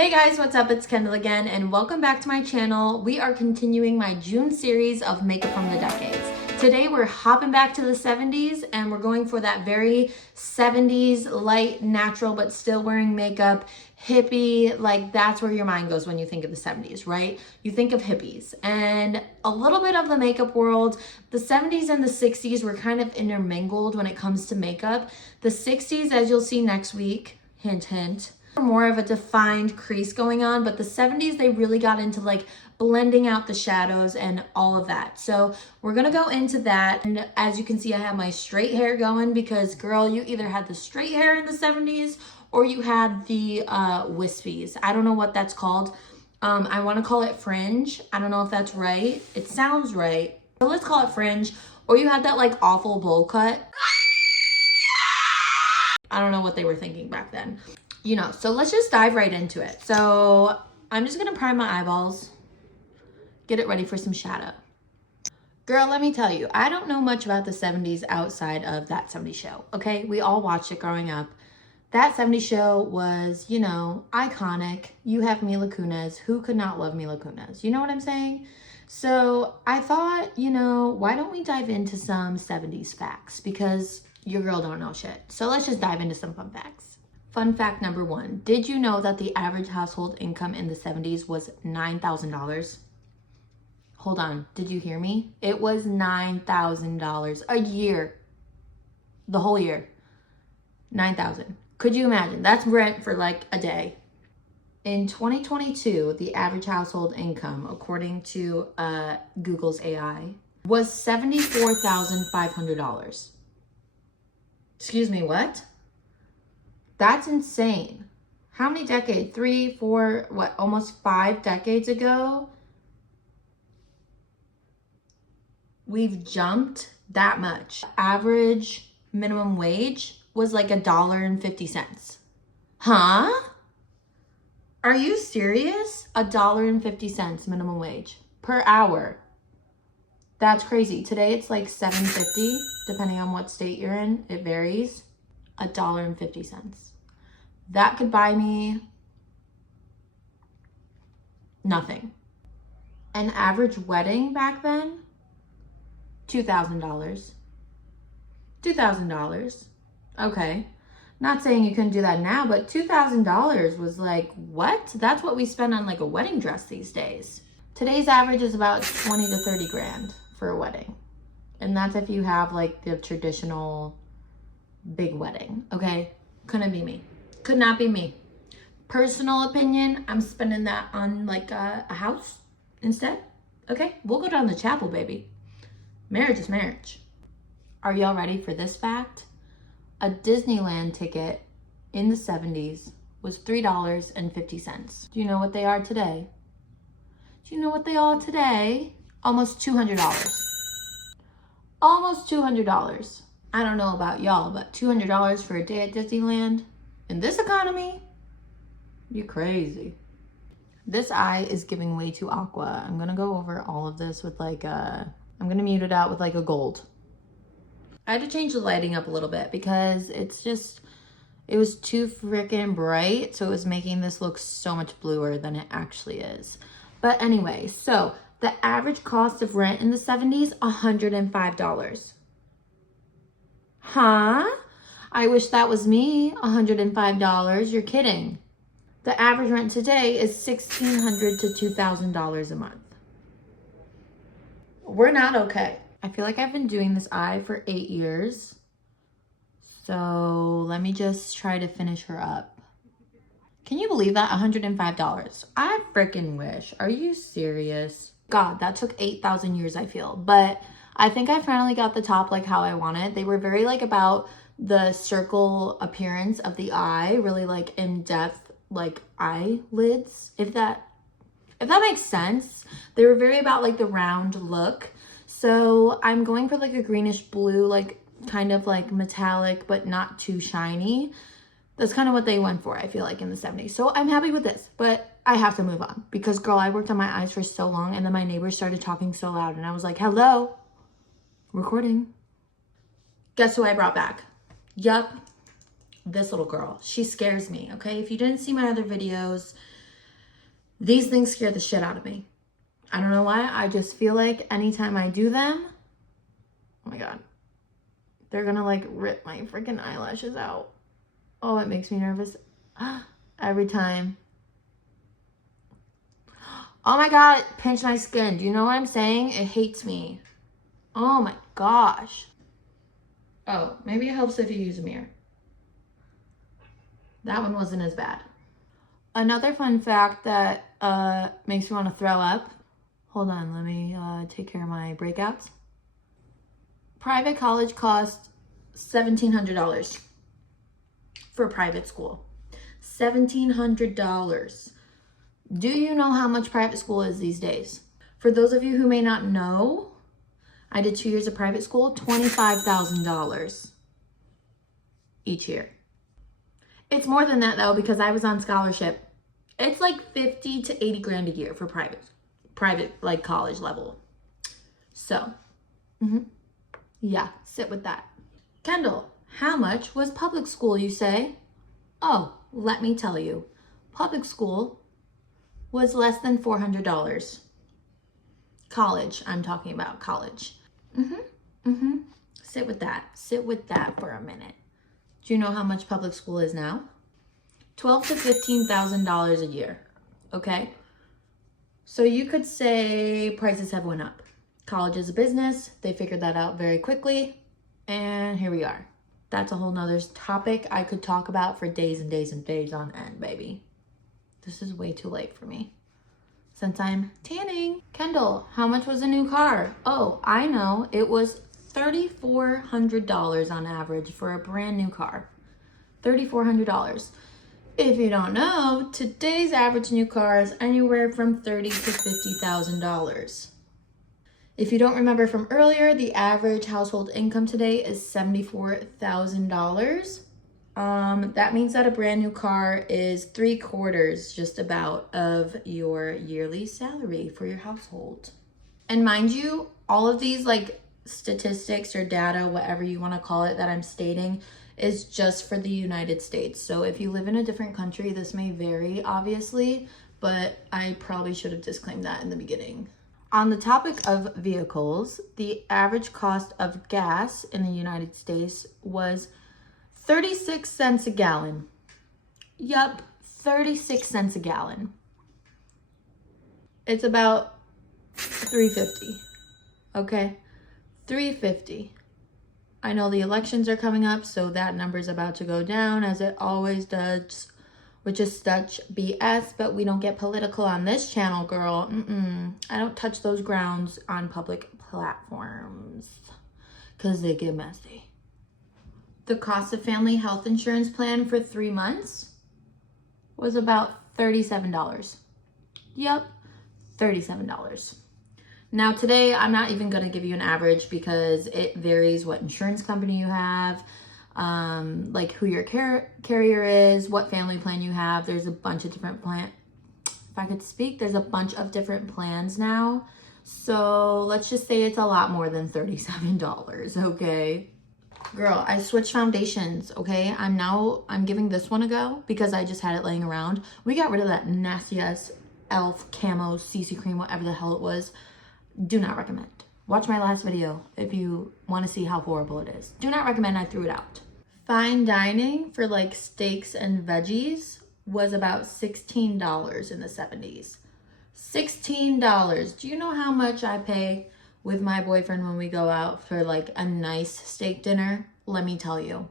Hey guys, what's up? It's Kendall again, and welcome back to my channel. We are continuing my June series of makeup from the decades. Today we're hopping back to the 70s and we're going for that very 70s light, natural, but still wearing makeup, hippie. Like that's where your mind goes when you think of the 70s, right? You think of hippies and a little bit of the makeup world. The 70s and the 60s were kind of intermingled when it comes to makeup. The 60s, as you'll see next week, hint, hint, more of a defined crease going on, but the 70s they really got into like blending out the shadows and all of that. So we're gonna go into that, and as you can see I have my straight hair going because girl, you either had the straight hair in the 70s or you had the wispies. I don't know what that's called. I want to call it fringe. I don't know if that's right. It sounds right, so let's call it fringe. Or you had that like awful bowl cut. I don't know what they were thinking back then. You know, so let's just dive right into it. So I'm just gonna prime my eyeballs, get it ready for some shadow. Girl, let me tell you, I don't know much about the 70s outside of That 70s Show, okay? We all watched it growing up. That 70s Show was, you know, iconic. You have Mila Kunis. Who could not love Mila Kunis? You know what I'm saying? So I thought, you know, why don't we dive into some 70s facts? Because your girl don't know shit. So let's just dive into some fun facts. Fun fact number one, did you know that the average household income in the 70s was $9,000? Hold on, did you hear me? It was $9,000 a year. The whole year. $9,000. Could you imagine? That's rent for like a day. In 2022, the average household income, according to Google's AI, was $74,500. Excuse me, what? That's insane. How many decades? 3, 4, what, almost 5 decades ago? We've jumped that much. Average minimum wage was like $1.50. Huh? Are you serious? $1.50 minimum wage per hour. That's crazy. Today it's like $7.50, depending on what state you're in. It varies. $1.50. That could buy me nothing. An average wedding back then, $2,000. $2,000. Okay. Not saying you couldn't do that now, but $2,000 was like, what? That's what we spend on like a wedding dress these days. Today's average is about 20 to 30 grand for a wedding. And that's if you have like the traditional big wedding, okay? Couldn't be me. Could not be me. Personal opinion, I'm spending that on like a house instead. Okay, we'll go down the chapel, baby. Marriage is marriage. Are y'all ready for this fact? A Disneyland ticket in the 70s was $3.50. Do you know what they are today? Do you know what they are today? Almost $200. Almost $200. I don't know about y'all, but $200 for a day at Disneyland in this economy, you crazy. This eye is giving way too aqua. I'm gonna go over all of this with like I'm gonna mute it out with like a gold. I had to change the lighting up a little bit because it was too freaking bright. So it was making this look so much bluer than it actually is. But anyway, so the average cost of rent in the 70s, $105. Huh? I wish that was me, $105. You're kidding. The average rent today is $1,600 to $2,000 a month. We're not okay. I feel like I've been doing this eye for 8 years. So let me just try to finish her up. Can you believe that? $105. I freaking wish. Are you serious? God, that took 8,000 years, I feel. But I think I finally got the top like how I wanted. They were very like about the circle appearance of the eye, really like in-depth like eyelids, if that makes sense. They were very about like the round look. So I'm going for like a greenish blue, like kind of like metallic but not too shiny. That's kind of what they went for, I feel like, in the 70s. So I'm happy with this, but I have to move on because girl, I worked on my eyes for so long and then my neighbors started talking so loud and I was like, hello, recording. Guess who I brought back? Yup, this little girl. She scares me, okay? If you didn't see my other videos, These things scare the shit out of me. I don't know why. I just feel like anytime I do them, oh my God, they're gonna like rip my freaking eyelashes out. Oh, it makes me nervous every time. Oh my God, pinch my skin. Do you know what I'm saying? It hates me. Oh my gosh. Oh, maybe it helps if you use a mirror. That one wasn't as bad. Another fun fact that makes me want to throw up. Hold on, let me take care of my breakouts. Private college costs $1,700 for private school. $1,700. Do you know how much private school is these days? For those of you who may not know, I did 2 years of private school, $25,000 each year. It's more than that though, because I was on scholarship. It's like 50 to 80 grand a year for private like college level. So, yeah, sit with that. Kendall, how much was public school, you say? Oh, let me tell you. Public school was less than $400. College, I'm talking about college. Sit with that. Sit with that for a minute. Do you know how much public school is now? $12,000 to $15,000 a year, okay? So you could say prices have went up. College is a business. They figured that out very quickly. And here we are. That's a whole nother topic I could talk about for days and days and days on end, baby. This is way too late for me since I'm tanning. Kendall, how much was a new car? Oh, I know. It was $3,400 on average for a brand new car. $3,400. If you don't know, today's average new car is anywhere from $30,000 to $50,000. If you don't remember from earlier, the average household income today is $74,000. That means that a brand new car is 3/4 just about of your yearly salary for your household. And mind you, all of these like statistics or data, whatever you want to call it, that I'm stating is just for the United States. So if you live in a different country, this may vary, obviously, but I probably should have disclaimed that in the beginning. On the topic of vehicles, the average cost of gas in the United States was 36 cents a gallon. Yup, 36 cents a gallon. It's about $3.50. Okay? $3.50. I know the elections are coming up, so that number's about to go down as it always does, which is such BS, but we don't get political on this channel, girl. I don't touch those grounds on public platforms because they get messy. The cost of family health insurance plan for 3 months was about $37. Yep, $37. Now today, I'm not even gonna give you an average because it varies what insurance company you have, like who your carrier is, what family plan you have. There's a bunch of different if I could speak, there's a bunch of different plans now. So let's just say it's a lot more than $37, okay? Girl, I switched foundations, okay? I'm giving this one a go because I just had it laying around. We got rid of that nasty ass e.l.f. camo CC cream, whatever the hell it was. Do not recommend. Watch my last video if you want to see how horrible it is. Do not recommend. I threw it out. Fine dining for like steaks and veggies was about $16 in the 70s. $16. Do you know how much I pay with my boyfriend when we go out for like a nice steak dinner? Let me tell you.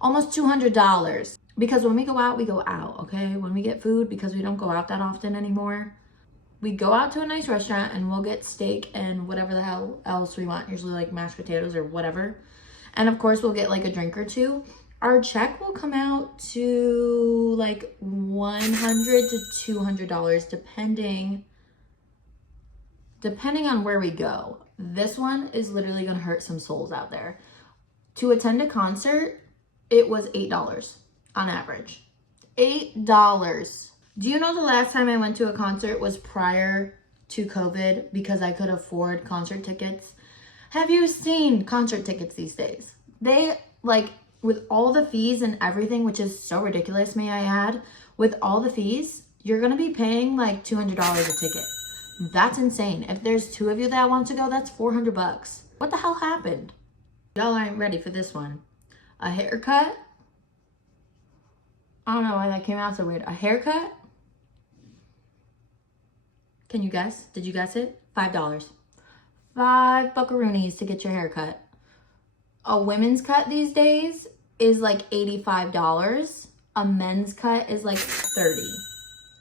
Almost $200. Because when we go out, okay? When we get food, because we don't go out that often anymore, we go out to a nice restaurant and we'll get steak and whatever the hell else we want, usually like mashed potatoes or whatever. And of course, we'll get like a drink or two. Our check will come out to like $100 to $200 depending on where we go. This one is literally gonna hurt some souls out there. To attend a concert, it was $8 on average. $8. Do you know the last time I went to a concert was prior to COVID because I could afford concert tickets? Have you seen concert tickets these days? They, like, with all the fees and everything, which is so ridiculous, may I add, with all the fees, you're gonna be paying like $200 a ticket. That's insane. If there's 2 of you that want to go, that's 400 bucks. What the hell happened? Y'all aren't ready for this one. A haircut? I don't know why that came out so weird. A haircut? Can you guess? Did you guess it? $5. 5 buckaroonies to get your haircut. A women's cut these days is like $85. A men's cut is like $30.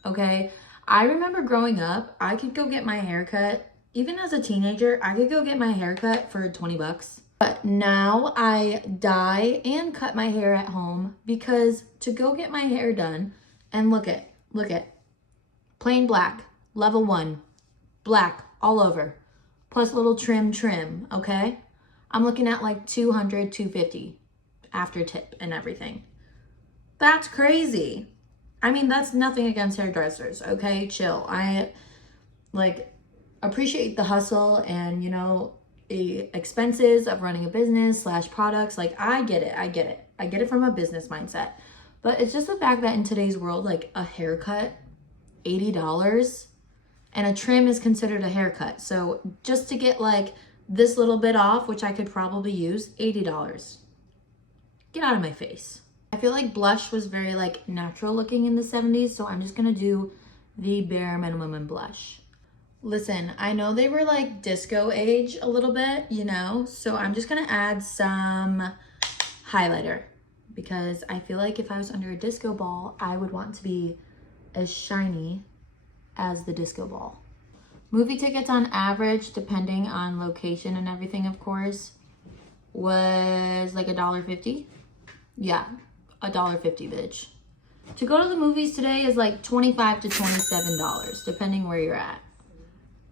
Okay? I remember growing up, I could go get my haircut. Even as a teenager, I could go get my haircut for 20 bucks. But now I dye and cut my hair at home because to go get my hair done, and look at, plain black, level 1, black all over, plus little trim, okay? I'm looking at like $200, $250 after tip and everything. That's crazy. I mean, that's nothing against hairdressers, okay? Chill. I like appreciate the hustle and, you know, the expenses of running a business / products. Like, I get it. I get it from a business mindset. But it's just the fact that in today's world, like a haircut, $80, and a trim is considered a haircut. So just to get like this little bit off, which I could probably use, $80. Get out of my face. I feel like blush was very like natural looking in the 70s. So I'm just gonna do the bare minimum in blush. Listen, I know they were like disco age a little bit, you know, so I'm just gonna add some highlighter because I feel like if I was under a disco ball, I would want to be as shiny as the disco ball. Movie tickets on average, depending on location and everything, of course, was like $1.50. Yeah, $1.50, bitch. To go to the movies today is like $25 to $27, depending where you're at.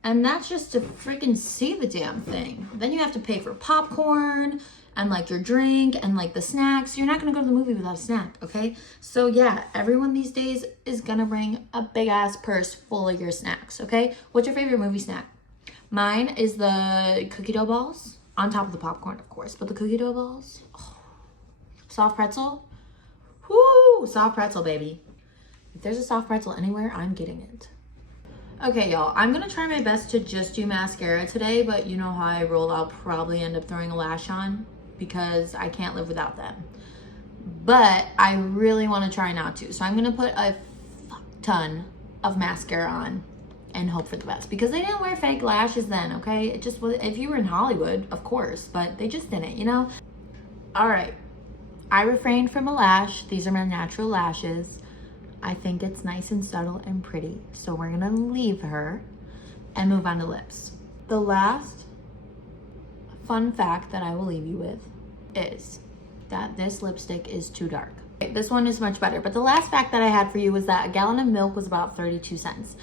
And that's just to freaking see the damn thing. Then you have to pay for popcorn and like your drink and like the snacks. You're not gonna go to the movie without a snack, okay? So yeah, everyone these days is gonna bring a big ass purse full of your snacks, okay? What's your favorite movie snack? Mine is the cookie dough balls, on top of the popcorn, of course, but the cookie dough balls. Oh. Soft pretzel. Whoo, soft pretzel, baby. If there's a soft pretzel anywhere, I'm getting it. Okay, y'all, I'm gonna try my best to just do mascara today, but you know how I roll, I'll probably end up throwing a lash on because I can't live without them. But I really wanna try not to. So I'm gonna put a fuck ton of mascara on and hope for the best because they didn't wear fake lashes then, okay? It just was, if you were in Hollywood, of course, but they just didn't, you know? All right, I refrained from a lash. These are my natural lashes. I think it's nice and subtle and pretty. So we're gonna leave her and move on to lips. The last fun fact that I will leave you with is that this lipstick is too dark. This one is much better, but the last fact that I had for you was that a gallon of milk was about 32 cents.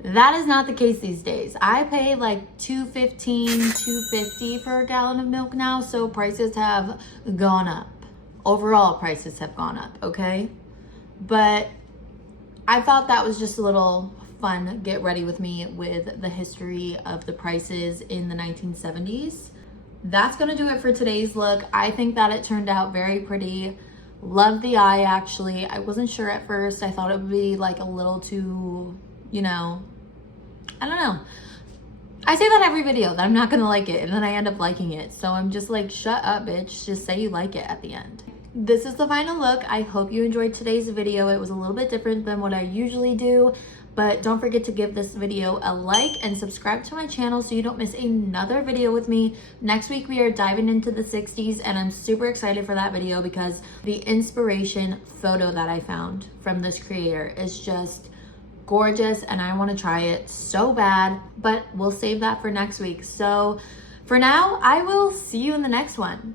That is not the case these days. I pay like $2.15, $2.50 for a gallon of milk now, so prices have gone up. Overall prices have gone up, okay? But I thought that was just a little fun get ready with me with the history of the prices in the 1970s. That's gonna do it for today's look. I think that it turned out very pretty. Love the eye, actually. I wasn't sure at first. I thought it would be like a little too, you know, I don't know. I say that every video that I'm not gonna like it and then I end up liking it. So I'm just like, shut up, bitch. Just say you like it at the end. This is the final look. I hope you enjoyed today's video. It was a little bit different than what I usually do, but don't forget to give this video a like and subscribe to my channel so you don't miss another video with me. Next week we are diving into the 60s and I'm super excited for that video because the inspiration photo that I found from this creator is just gorgeous and I want to try it so bad, but we'll save that for next week. So for now, I will see you in the next one.